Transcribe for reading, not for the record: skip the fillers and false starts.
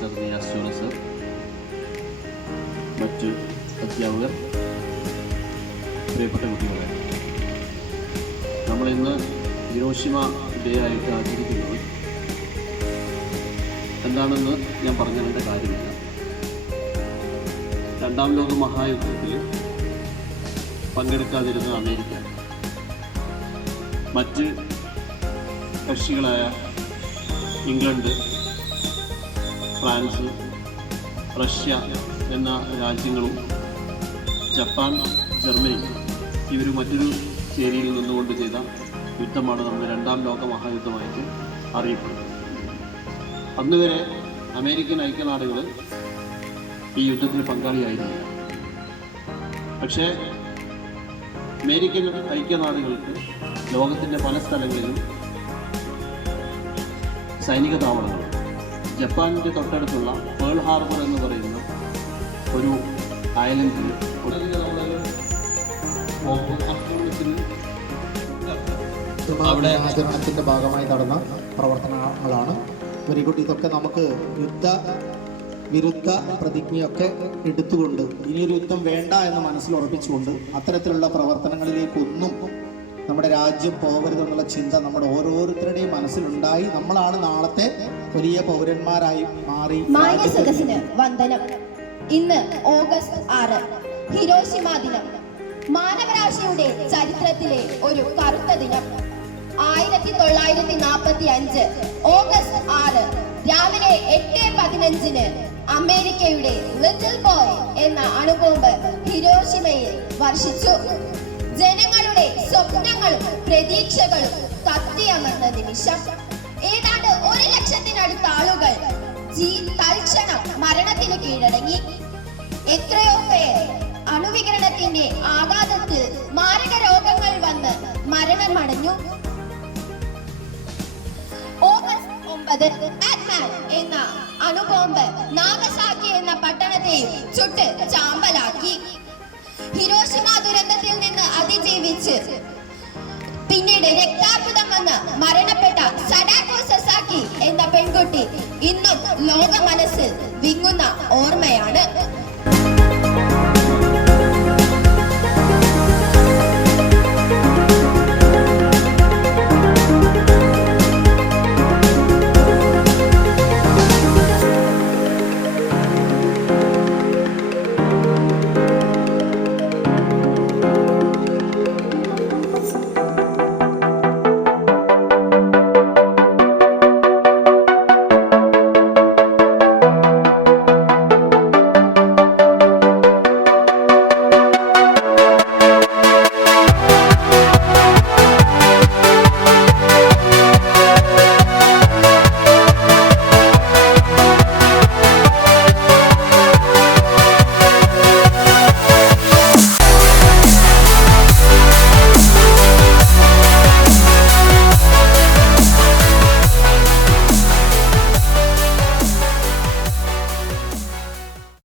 Mister Niyas Joseph, മറ്റ് അധ്യാപകർ, പ്രിയപ്പെട്ട കുട്ടികളെ, നമ്മളിന്ന് ഹിരോഷിമ ഡേ ആയിട്ട് ആചരിക്കുന്നത് എന്താണെന്ന് ഞാൻ പറഞ്ഞതിൻ്റെ കാര്യമില്ല. രണ്ടാം ലോക മഹായുദ്ധത്തിൽ പങ്കെടുക്കാതിരുന്ന അമേരിക്ക മറ്റ് കക്ഷികളായ ഇംഗ്ലണ്ട്, ഫ്രാൻസ്, റഷ്യ എന്ന രാജ്യങ്ങളും ജപ്പാൻ, ജർമ്മനി ഇവർ മറ്റൊരു ചേരിയിൽ നിന്നുകൊണ്ട് ചെയ്ത യുദ്ധമാണ് നമ്മൾ രണ്ടാം ലോക മഹായുദ്ധമായിട്ട് അറിയപ്പെടുന്നത്. അന്നുവരെ അമേരിക്കൻ ഐക്യനാടുകൾ ഈ യുദ്ധത്തിന് പങ്കാളിയായിരുന്നില്ല. പക്ഷേ അമേരിക്കൻ ഐക്യനാടുകൾക്ക് ലോകത്തിൻ്റെ പല സ്ഥലങ്ങളിലും സൈനിക താവളങ്ങൾ, ജപ്പാനിൻ്റെ തൊട്ടടുത്തുള്ള പേൾ ഹാർബർ എന്ന് പറയുന്ന ഒരു ഐലൻഡിൽ അവിടെ ആചരണത്തിൻ്റെ ഭാഗമായി നടന്ന പ്രവർത്തനങ്ങളാണ്. Very good. ഇതൊക്കെ നമുക്ക് വിരുദ്ധ പ്രതിജ്ഞയൊക്കെ എടുത്തുകൊണ്ട് ഇനിയൊരു യുദ്ധം വേണ്ട എന്ന് മനസ്സിൽ ഉറപ്പിച്ചുകൊണ്ട് അത്തരത്തിലുള്ള പ്രവർത്തനങ്ങളിലേക്കൊന്നും നമ്മുടെ രാജ്യം പോകരുതെന്നുള്ള ചിന്ത നമ്മുടെ ഓരോരുത്തരുടെയും മനസ്സിലുണ്ടായി നമ്മളാണ് നാളത്തെ വലിയ പൗരന്മാരായി മാറി. വന്ദനം. ഇന്ന് ഓഗസ്റ്റ് 6 ഹിരോഷിമ ദിനം. മാനവരാശിയുടെ ചരിത്രത്തിലെ ഒരു കറുത്ത ദിനം. 1945 ഓഗസ്റ്റ് 6 രാവിലെ 8:15 അമേരിക്കയുടെ ലിറ്റിൽ ബോയ് എന്ന അണുബോംബ് ഹിരോഷിമയിൽ വർഷിച്ചു. ജനങ്ങളുടെ സ്വപ്നങ്ങളും പ്രതീക്ഷകളും കത്തിയമർന്ന നിമിഷം. ഏതാണ്ട് 1 ലക്ഷത്തിനടുത്ത ആളുകൾ തൽക്ഷണം മരണത്തിന് കീഴടങ്ങി. എത്രയോ പേർ അണുവികിരണത്തിന്റെ ആഘാതത്തിൽ മാരക രോഗങ്ങൾ വന്ന് മരണമടഞ്ഞു. ഓഗസ്റ്റ് 9 ആറ്റ്മാൻ എന്ന അണുബോംബ് നാഗസാക്കി എന്ന പട്ടണത്തെയും ചുട്ട് ചാമ്പലാക്കി. ഹിരോഷിമ ദുരന്തത്തിൽ നിന്ന് അതിജീവിച്ച് പിന്നീട് രക്താർബുദം വന്ന് മരണപ്പെട്ട സഡാക്കോ സസാക്കി എന്ന പെൺകുട്ടി ഇന്നും ലോക മനസ്സിൽ വിങ്ങുന്ന ഓർമ്മയാണ്.